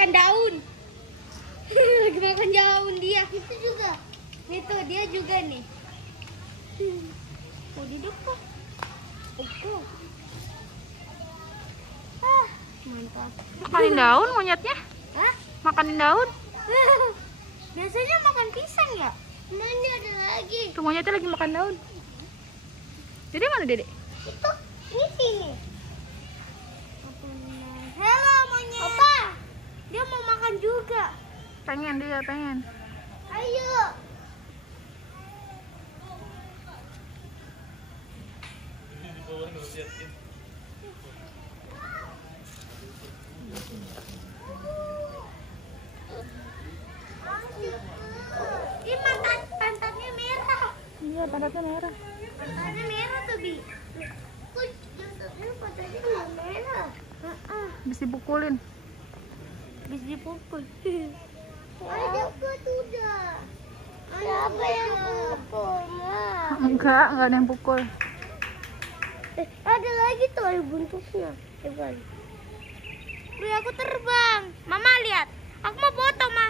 makan daun. Lagi makan daun dia. Itu juga. Itu dia juga nih. Oh, duduk kok. Oh. Mantap. Makanin daun monyetnya? Hah? Makanin daun? Biasanya makan pisang ya? Mana ada lagi? Tuh monyetnya lagi makan daun. Dede mana Dede? Itu, ini sini. Halo monyet. Opa, dia mau makan juga. Pengen dia, pengen. Ayo. Ini pantatnya merah. Iya, pantatnya merah. Pantatnya merah tuh, Bi. Kok jantungnya pantatnya nggak merah? Habis dipukulin. Habis dipukul. Ada kuat udah. Siapa yang pukul, Ma? Enggak ada yang pukul. Ada lagi tuh ada buntutnya. Coba. Wih, aku terbang. Mama lihat. Aku mau foto, Ma.